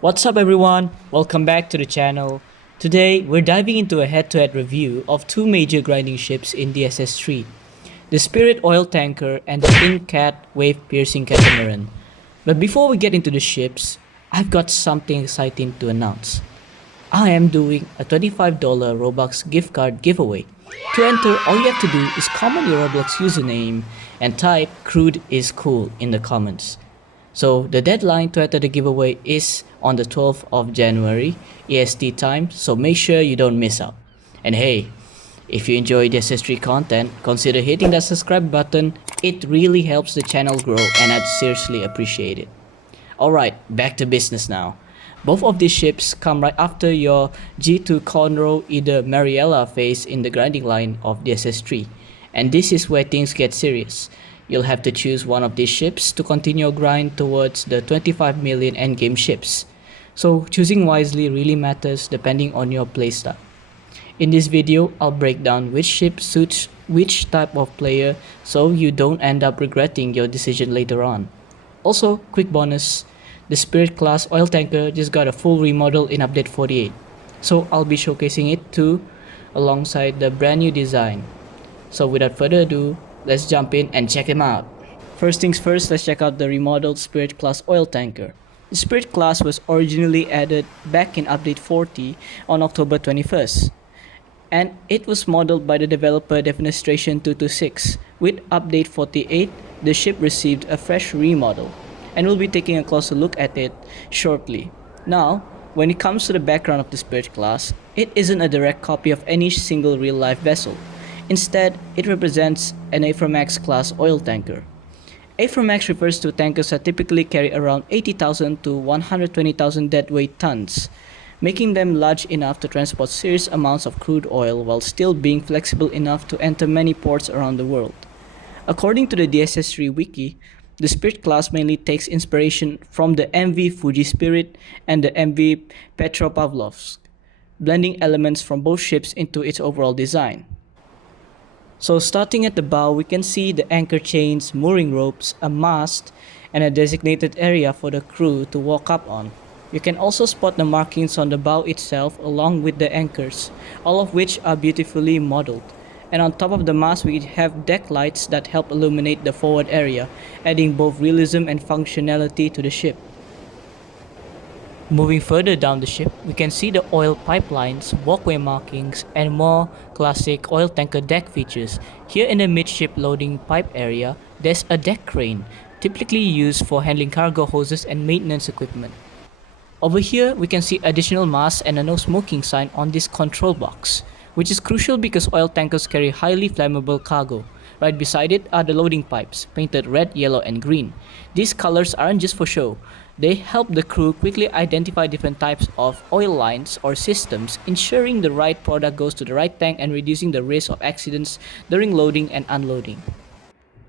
What's up everyone? Welcome back to the channel. Today, we're diving into a head-to-head review of two major grinding ships in DSS3, the Spirit Oil Tanker and the INCAT Wave Piercing Catamaran. But before we get into the ships, I've got something exciting to announce. I am doing a $25 Robux gift card giveaway. To enter, all you have to do is comment your Roblox username and type "Crude is cool" in the comments. So the deadline to enter the giveaway is on the 12th of January EST time, so make sure you don't miss out. And hey, if you enjoy the SS3 content, consider hitting that subscribe button. It really helps the channel grow and I'd seriously appreciate it. Alright, back to business now. Both of these ships come right after your G2 Conroe either Mariella phase in the grinding line of the SS3. And this is where things get serious. You'll have to choose one of these ships to continue your grind towards the 25 million endgame ships. So choosing wisely really matters depending on your playstyle. In this video, I'll break down which ship suits which type of player so you don't end up regretting your decision later on. Also, quick bonus, the Spirit class oil tanker just got a full remodel in update 48. So I'll be showcasing it too alongside the brand new design. So without further ado, let's jump in and check them out. First things first, let's check out the remodeled Spirit class oil tanker. The Spirit class was originally added back in update 40 on October 21st. And it was modeled by the developer Defenestration 226. With update 48, the ship received a fresh remodel, and we'll be taking a closer look at it shortly. Now, when it comes to the background of the Spirit class, it isn't a direct copy of any single real-life vessel. Instead, it represents an Aframax class oil tanker. Aframax refers to tankers that typically carry around 80,000 to 120,000 deadweight tons, making them large enough to transport serious amounts of crude oil while still being flexible enough to enter many ports around the world. According to the DSS3 wiki, the Spirit class mainly takes inspiration from the MV Fuji Spirit and the MV Petropavlovsk, blending elements from both ships into its overall design. So starting at the bow, we can see the anchor chains, mooring ropes, a mast, and a designated area for the crew to walk up on. You can also spot the markings on the bow itself along with the anchors, all of which are beautifully modeled. And on top of the mast, we have deck lights that help illuminate the forward area, adding both realism and functionality to the ship. Moving further down the ship, we can see the oil pipelines, walkway markings, and more classic oil tanker deck features. Here in the midship loading pipe area, there's a deck crane, typically used for handling cargo hoses and maintenance equipment. Over here, we can see additional masts and a no smoking sign on this control box, which is crucial because oil tankers carry highly flammable cargo. Right beside it are the loading pipes, painted red, yellow, and green. These colors aren't just for show. They help the crew quickly identify different types of oil lines or systems, ensuring the right product goes to the right tank and reducing the risk of accidents during loading and unloading.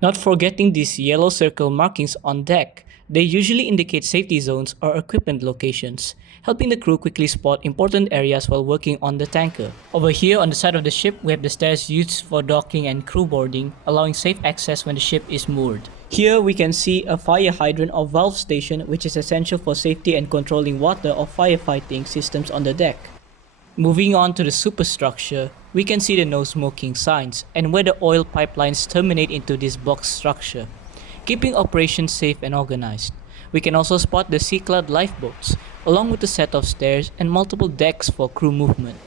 Not forgetting these yellow circle markings on deck, they usually indicate safety zones or equipment locations, helping the crew quickly spot important areas while working on the tanker. Over here on the side of the ship, we have the stairs used for docking and crew boarding, allowing safe access when the ship is moored. Here we can see a fire hydrant or valve station, which is essential for safety and controlling water or firefighting systems on the deck. Moving on to the superstructure, we can see the no smoking signs and where the oil pipelines terminate into this box structure, keeping operations safe and organized. We can also spot the sea-clad lifeboats, along with a set of stairs and multiple decks for crew movement.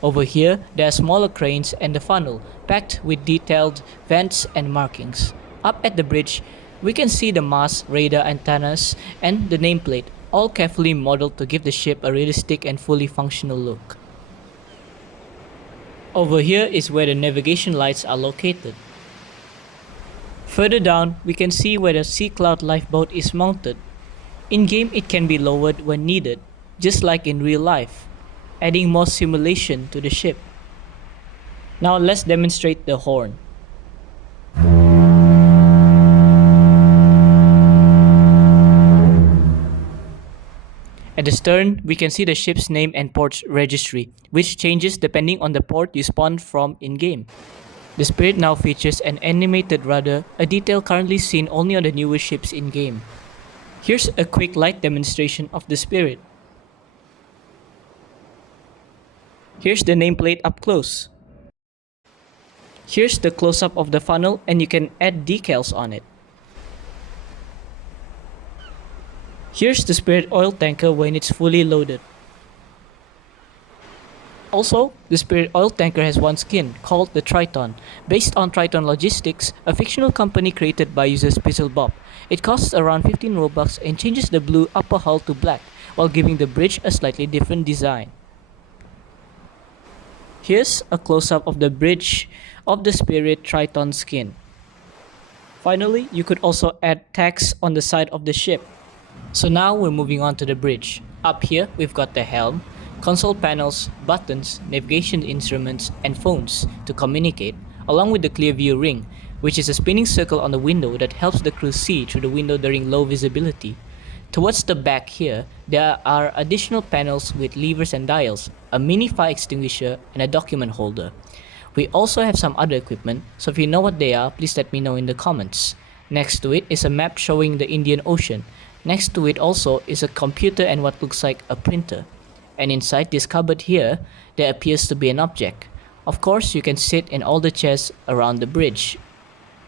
Over here, there are smaller cranes and the funnel, packed with detailed vents and markings. Up at the bridge, we can see the mast, radar antennas, and the nameplate, all carefully modeled to give the ship a realistic and fully functional look. Over here is where the navigation lights are located. Further down, we can see where the Sea Cloud lifeboat is mounted. In-game, it can be lowered when needed, just like in real life, adding more simulation to the ship. Now let's demonstrate the horn. At the stern, we can see the ship's name and port registry, which changes depending on the port you spawn from in-game. The Spirit now features an animated rudder, a detail currently seen only on the newer ships in-game. Here's a quick light demonstration of the Spirit. Here's the nameplate up close. Here's the close-up of the funnel, and you can add decals on it. Here's the Spirit oil tanker when it's fully loaded. Also, the Spirit oil tanker has one skin, called the Triton, based on Triton Logistics, a fictional company created by user Pizzlebob. It costs around 15 Robux and changes the blue upper hull to black, while giving the bridge a slightly different design. Here's a close-up of the bridge of the Spirit Triton Skin. Finally, you could also add text on the side of the ship. So now we're moving on to the bridge. Up here, we've got the helm, console panels, buttons, navigation instruments, and phones to communicate, along with the clear view ring, which is a spinning circle on the window that helps the crew see through the window during low visibility. Towards the back here, there are additional panels with levers and dials, a mini fire extinguisher, and a document holder. We also have some other equipment, so if you know what they are, please let me know in the comments. Next to it is a map showing the Indian Ocean. Next to it also is a computer and what looks like a printer. And inside this cupboard here, there appears to be an object. Of course, you can sit in all the chairs around the bridge.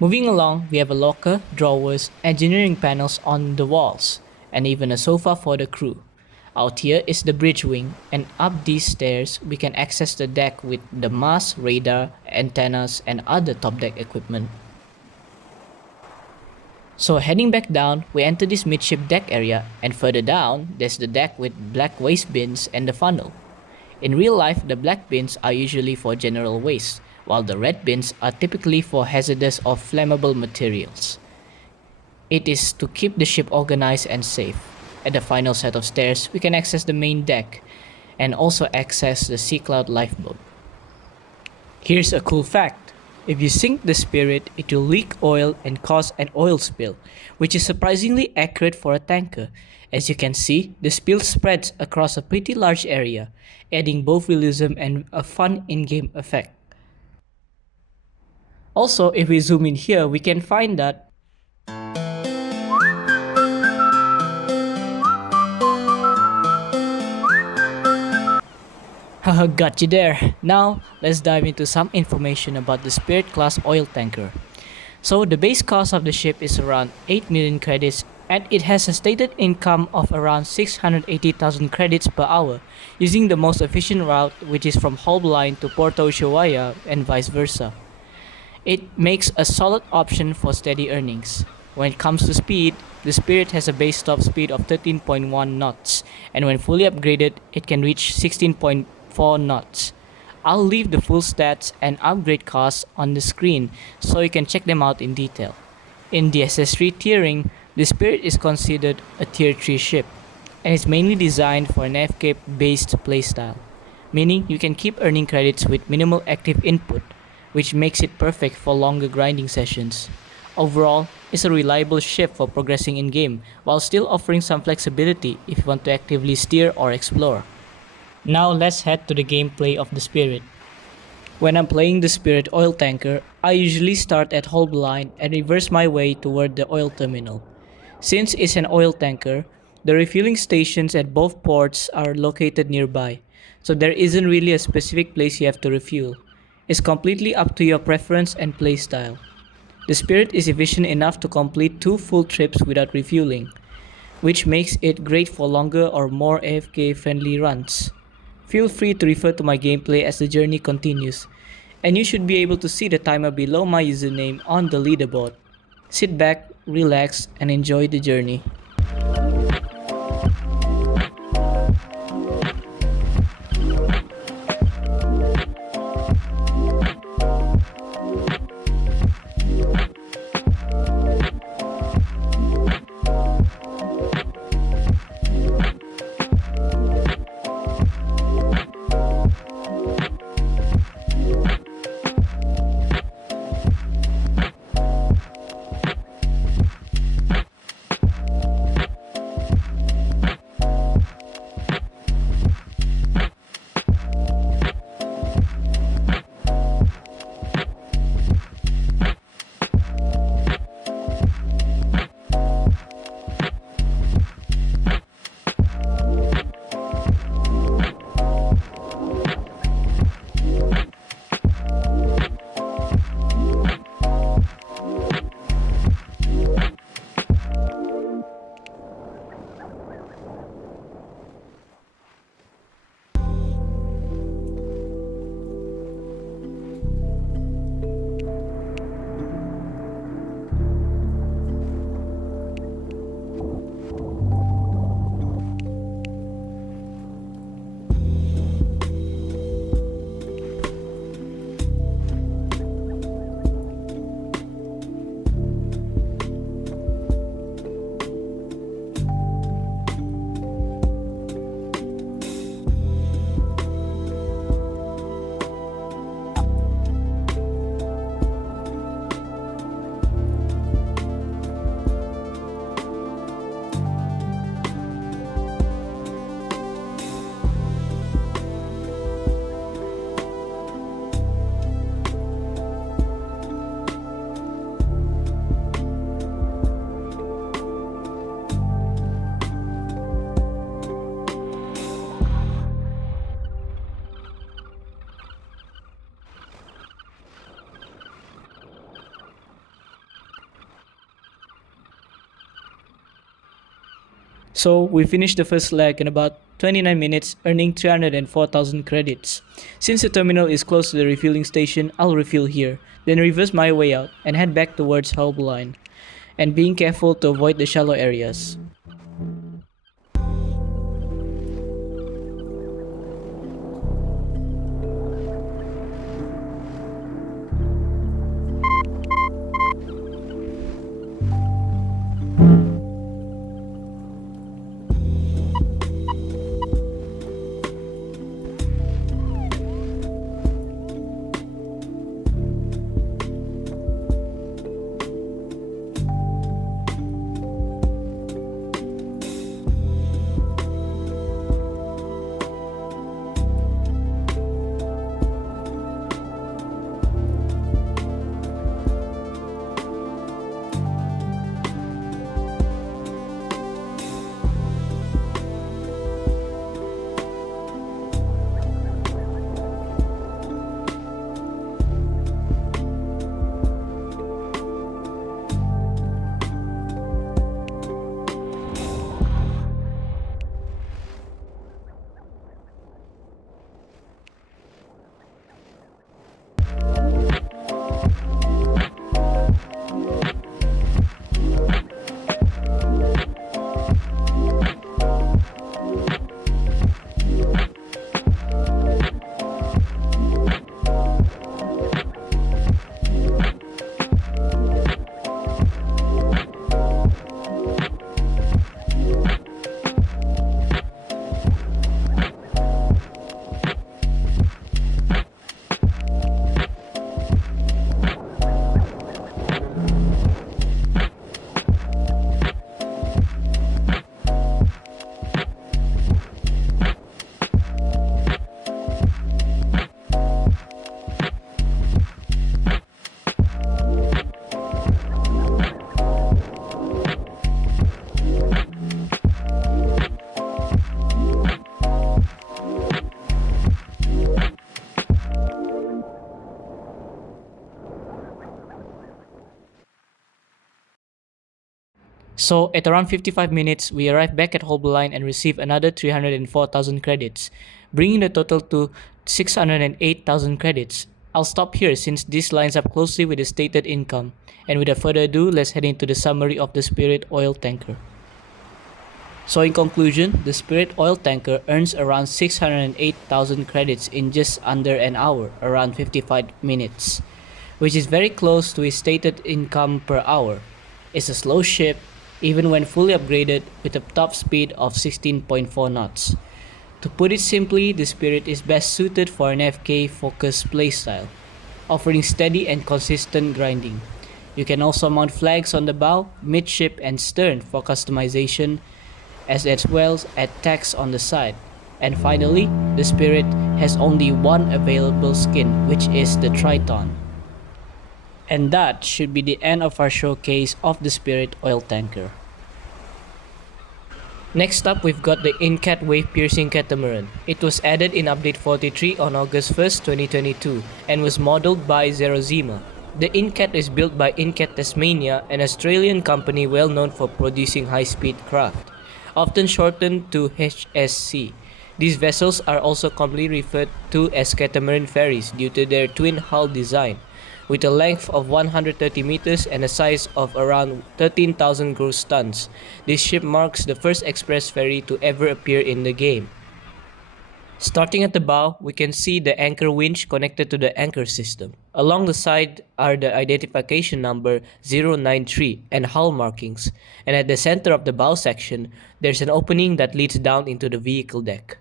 Moving along, we have a locker, drawers, engineering panels on the walls, and even a sofa for the crew. Out here is the bridge wing, and up these stairs we can access the deck with the mast, radar, antennas, and other top deck equipment. So heading back down, we enter this midship deck area, and further down, there's the deck with black waste bins and the funnel. In real life, the black bins are usually for general waste, while the red bins are typically for hazardous or flammable materials. It is to keep the ship organized and safe. At the final set of stairs, we can access the main deck, and also access the Sea Cloud lifeboat. Here's a cool fact. If you sink the Spirit, it will leak oil and cause an oil spill, which is surprisingly accurate for a tanker. As you can see, the spill spreads across a pretty large area, adding both realism and a fun in-game effect. Also, if we zoom in here, we can find that Haha, got you there. Now, let's dive into some information about the Spirit class oil tanker. So, the base cost of the ship is around 8 million credits, and it has a stated income of around 680,000 credits per hour, using the most efficient route, which is from Holbein to Porto Ushuaia and vice versa. It makes a solid option for steady earnings. When it comes to speed, the Spirit has a base top speed of 13.1 knots, and when fully upgraded, it can reach 16.4 knots. I'll leave the full stats and upgrade costs on the screen so you can check them out in detail. In the SS3 tiering, the Spirit is considered a tier 3 ship, and is mainly designed for an AFK based playstyle, meaning you can keep earning credits with minimal active input, which makes it perfect for longer grinding sessions. Overall, it's a reliable ship for progressing in game, while still offering some flexibility if you want to actively steer or explore. Now let's head to the gameplay of the Spirit. When I'm playing the Spirit oil tanker, I usually start at Holbein and reverse my way toward the oil terminal. Since it's an oil tanker, the refueling stations at both ports are located nearby, so there isn't really a specific place you have to refuel. It's completely up to your preference and playstyle. The Spirit is efficient enough to complete 2 full trips without refueling, which makes it great for longer or more AFK friendly runs. Feel free to refer to my gameplay as the journey continues, and you should be able to see the timer below my username on the leaderboard. Sit back, relax, and enjoy the journey. So we finished the first leg in about 29 minutes, earning 304,000 credits. Since the terminal is close to the refueling station, I'll refuel here, then reverse my way out and head back towards Hub Line, and being careful to avoid the shallow areas. So at around 55 minutes, we arrive back at Hub Line and receive another 304,000 credits, bringing the total to 608,000 credits. I'll stop here since this lines up closely with the stated income, and without further ado, let's head into the summary of the Spirit oil tanker. So in conclusion, the Spirit oil tanker earns around 608,000 credits in just under an hour, around 55 minutes, which is very close to his stated income per hour. It's a slow ship, even when fully upgraded with a top speed of 16.4 knots. To put it simply, the Spirit is best suited for an FK-focused playstyle, offering steady and consistent grinding. You can also mount flags on the bow, midship and stern for customization, as well as text on the side. And finally, the Spirit has only one available skin, which is the Triton. And that should be the end of our showcase of the Spirit oil tanker. Next up, we've got the INCAT Wave Piercing Catamaran. It was added in Update 43 on August 1st, 2022 and was modeled by Zerozima. The INCAT is built by INCAT Tasmania, an Australian company well known for producing high-speed craft, often shortened to HSC. These vessels are also commonly referred to as catamaran ferries due to their twin hull design, with a length of 130 meters and a size of around 13,000 gross tons. This ship marks the first express ferry to ever appear in the game. Starting at the bow, we can see the anchor winch connected to the anchor system. Along the side are the identification number 093 and hull markings, and at the center of the bow section, there's an opening that leads down into the vehicle deck.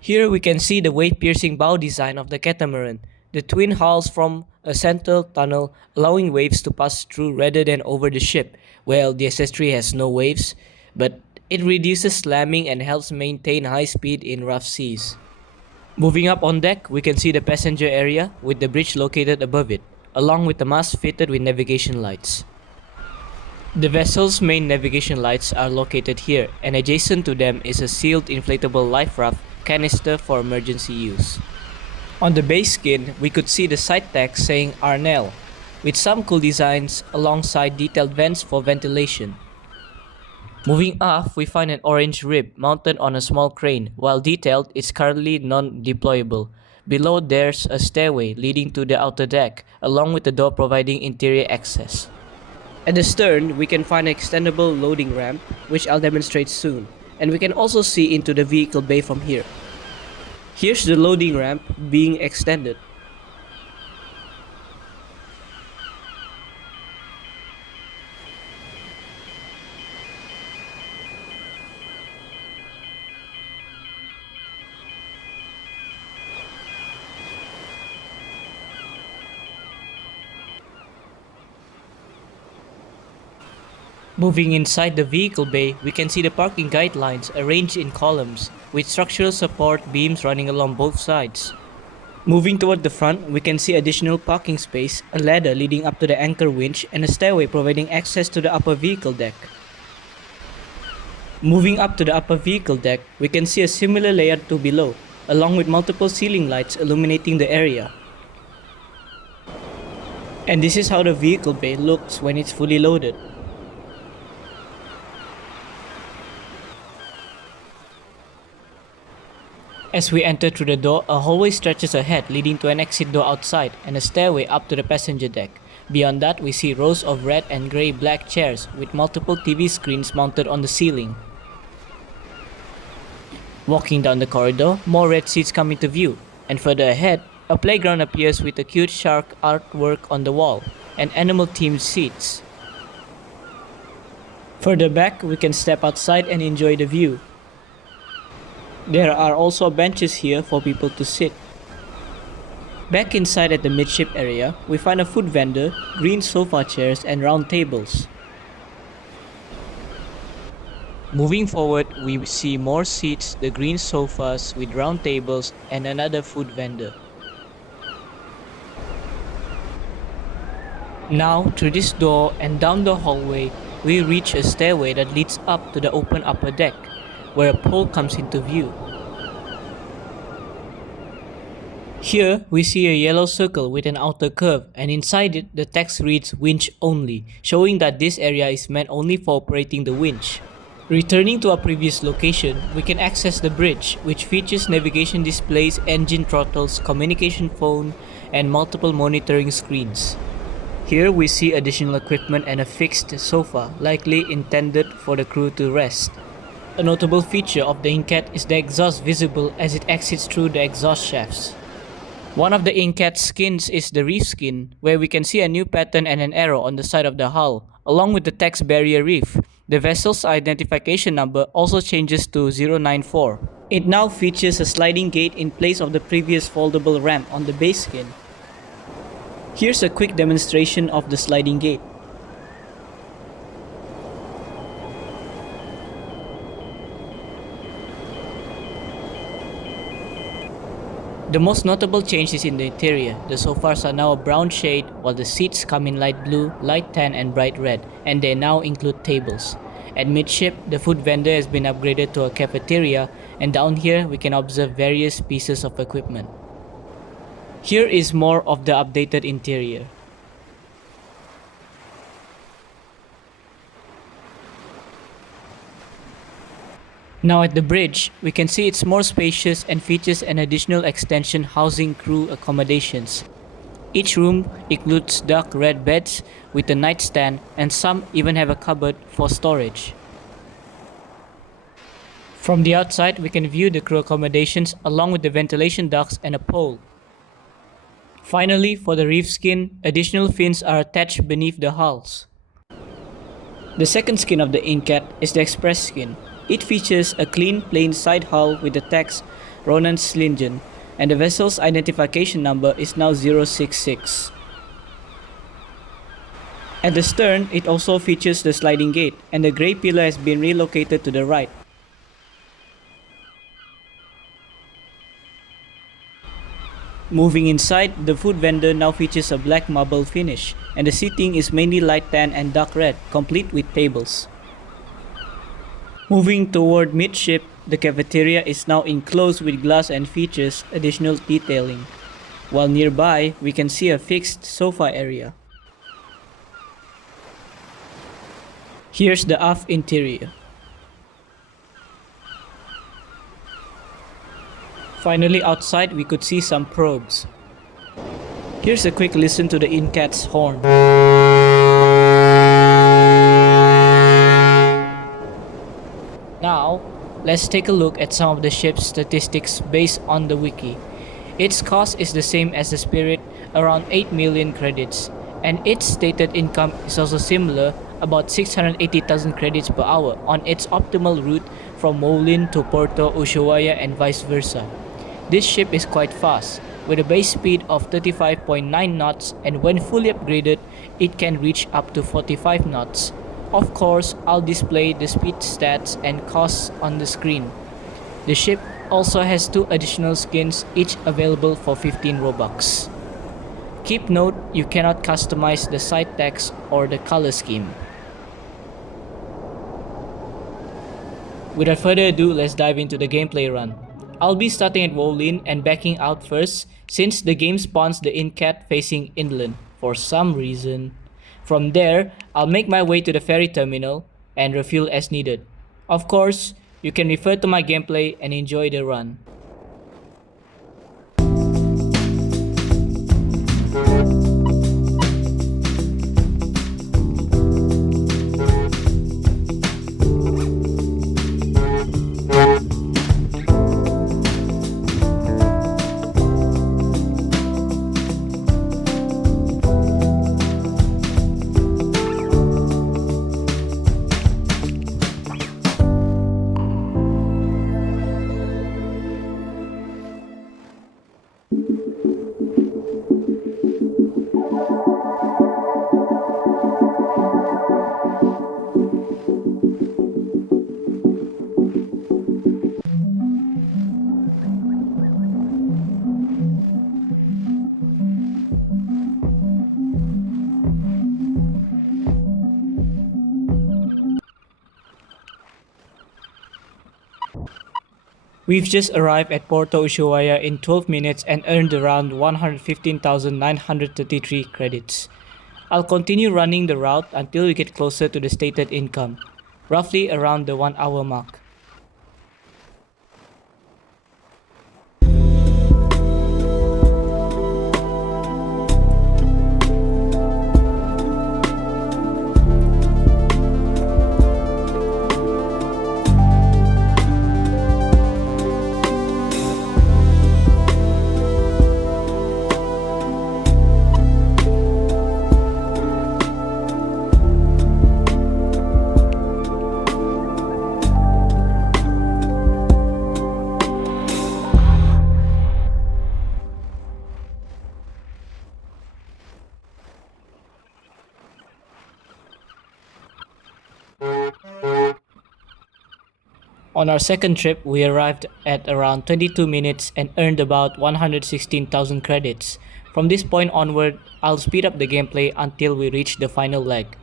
Here we can see the wave-piercing bow design of the catamaran. The twin hulls form a central tunnel, allowing waves to pass through rather than over the ship. Well, the SS3 has no waves, but it reduces slamming and helps maintain high speed in rough seas. Moving up on deck, we can see the passenger area with the bridge located above it, along with the mast fitted with navigation lights. The vessel's main navigation lights are located here, and adjacent to them is a sealed inflatable life raft canister for emergency use. On the base skin, we could see the side text saying Arnell, with some cool designs alongside detailed vents for ventilation. Moving aft, we find an orange rib mounted on a small crane. While detailed, it's currently non-deployable. Below there's a stairway leading to the outer deck, along with a door providing interior access. At the stern, we can find an extendable loading ramp, which I'll demonstrate soon, and we can also see into the vehicle bay from here. Here's the loading ramp being extended. Moving inside the vehicle bay, we can see the parking guidelines arranged in columns, with structural support beams running along both sides. Moving toward the front, we can see additional parking space, a ladder leading up to the anchor winch, and a stairway providing access to the upper vehicle deck. Moving up to the upper vehicle deck, we can see a similar layout to below, along with multiple ceiling lights illuminating the area. And this is how the vehicle bay looks when it's fully loaded. As we enter through the door, a hallway stretches ahead leading to an exit door outside and a stairway up to the passenger deck. Beyond that, we see rows of red and grey-black chairs with multiple TV screens mounted on the ceiling. Walking down the corridor, more red seats come into view, and further ahead, a playground appears with a cute shark artwork on the wall and animal-themed seats. Further back, we can step outside and enjoy the view. There are also benches here for people to sit. Back inside at the midship area, we find a food vendor, green sofa chairs and round tables. Moving forward, we see more seats, the green sofas with round tables and another food vendor. Now, through this door and down the hallway, we reach a stairway that leads up to the open upper deck, where a pole comes into view. Here, we see a yellow circle with an outer curve, and inside it, the text reads winch only, showing that this area is meant only for operating the winch. Returning to our previous location, we can access the bridge, which features navigation displays, engine throttles, communication phone, and multiple monitoring screens. Here we see additional equipment and a fixed sofa, likely intended for the crew to rest. A notable feature of the INCAT is the exhaust visible as it exits through the exhaust shafts. One of the INCAT skins is the Reef Skin, where we can see a new pattern and an arrow on the side of the hull, along with the text barrier reef. The vessel's identification number also changes to 094. It now features a sliding gate in place of the previous foldable ramp on the base skin. Here's a quick demonstration of the sliding gate. The most notable change is in the interior. The sofas are now a brown shade, while the seats come in light blue, light tan and bright red, and they now include tables. At midship, the food vendor has been upgraded to a cafeteria, and down here we can observe various pieces of equipment. Here is more of the updated interior. Now at the bridge, we can see it's more spacious and features an additional extension housing crew accommodations. Each room includes dark red beds with a nightstand, and some even have a cupboard for storage. From the outside, we can view the crew accommodations along with the ventilation ducts and a pole. Finally, for the reef skin, additional fins are attached beneath the hulls. The second skin of the INCAT is the Express skin. It features a clean, plain side hull with the text Ronan Slingen, and the vessel's identification number is now 066. At the stern, it also features the sliding gate, and the grey pillar has been relocated to the right. Moving inside, the food vendor now features a black marble finish, and the seating is mainly light tan and dark red, complete with tables. Moving toward midship, the cafeteria is now enclosed with glass and features additional detailing, while nearby we can see a fixed sofa area. Here's the aft interior. Finally outside we could see some probes. Here's a quick listen to the INCAT's horn. Now, let's take a look at some of the ship's statistics based on the wiki. Its cost is the same as the Spirit, around 8 million credits, and its stated income is also similar, about 680,000 credits per hour on its optimal route from Moulin to Porto Ushuaia and vice versa. This ship is quite fast, with a base speed of 35.9 knots, and when fully upgraded, it can reach up to 45 knots. Of course, I'll display the speed stats and costs on the screen. The ship also has 2 additional skins, each available for 15 Robux. Keep note, you cannot customize the side text or the color scheme. Without further ado, let's dive into the gameplay run. I'll be starting at Wolin and backing out first, since the game spawns the INCAT facing inland for some reason. From there, I'll make my way to the ferry terminal and refuel as needed. Of course, you can refer to my gameplay and enjoy the run. We've just arrived at Porto Ushuaia in 12 minutes and earned around 115,933 credits. I'll continue running the route until we get closer to the stated income, roughly around the 1 hour mark. On our second trip, we arrived at around 22 minutes and earned about 116,000 credits. From this point onward, I'll speed up the gameplay until we reach the final leg.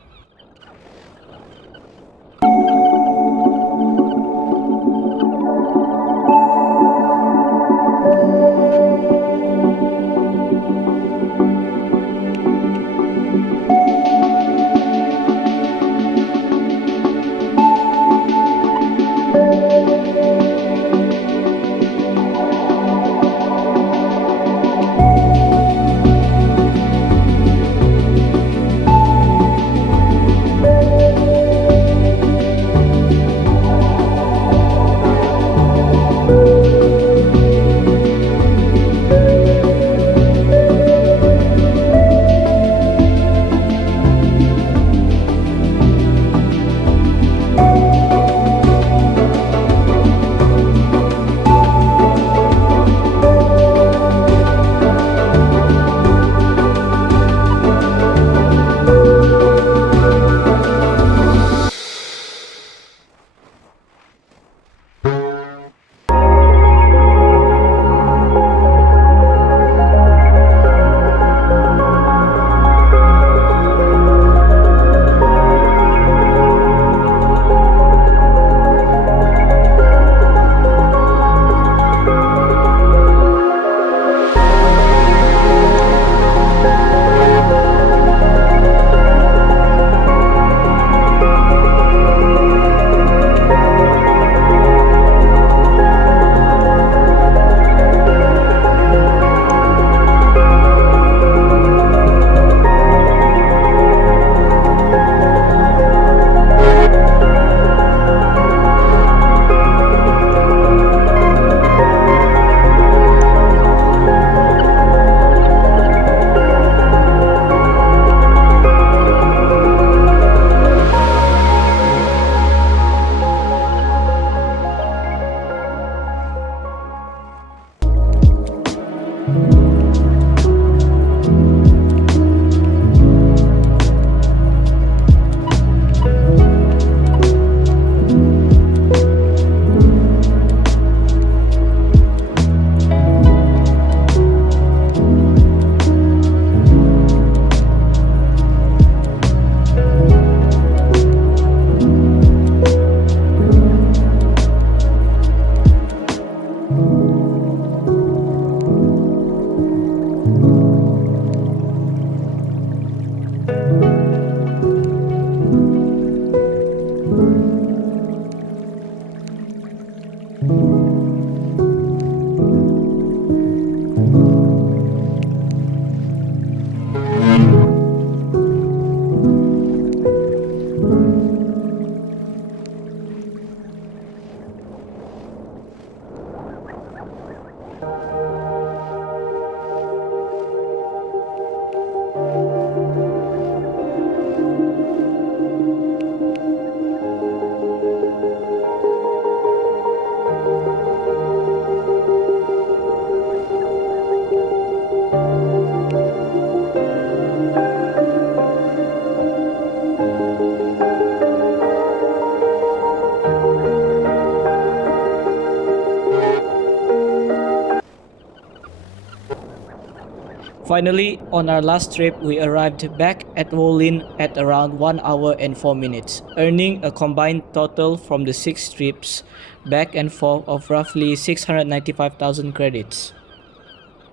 Finally, on our last trip, we arrived back at Wolin at around 1 hour and 4 minutes, earning a combined total from the 6 trips back and forth of roughly 695,000 credits.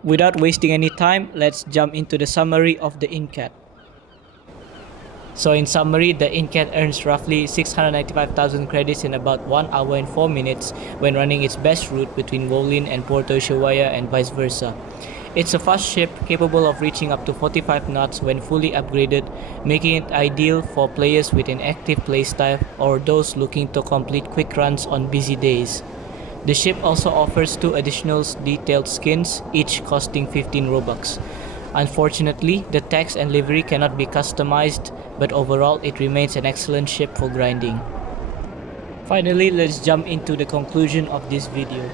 Without wasting any time, let's jump into the summary of the INCAT. So in summary, the INCAT earns roughly 695,000 credits in about 1 hour and 4 minutes when running its best route between Wolin and Puerto Ushuaia and vice versa. It's a fast ship capable of reaching up to 45 knots when fully upgraded, making it ideal for players with an active playstyle or those looking to complete quick runs on busy days. The ship also offers 2 additional detailed skins, each costing 15 Robux. Unfortunately, the text and livery cannot be customized, but overall it remains an excellent ship for grinding. Finally, let's jump into the conclusion of this video.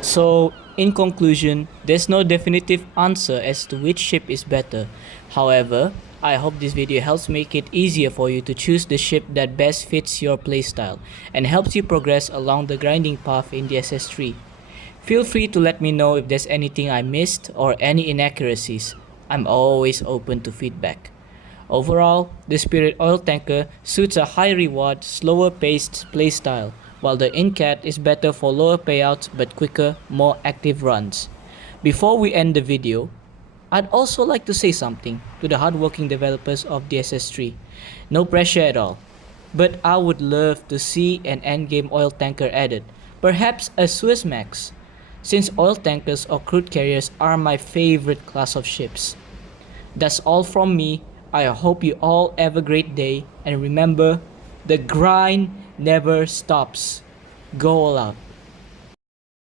So, in conclusion, there's no definitive answer as to which ship is better. However, I hope this video helps make it easier for you to choose the ship that best fits your playstyle and helps you progress along the grinding path in the SS3. Feel free to let me know if there's anything I missed or any inaccuracies. I'm always open to feedback. Overall, the Spirit Oil Tanker suits a high reward, slower paced playstyle, while the INCAT is better for lower payouts but quicker, more active runs. Before we end the video, I'd also like to say something to the hardworking developers of the SS3. No pressure at all, but I would love to see an endgame oil tanker added, perhaps a Suezmax, since oil tankers or crude carriers are my favorite class of ships. That's all from me. I hope you all have a great day, and remember, the grind never stops. Go all out.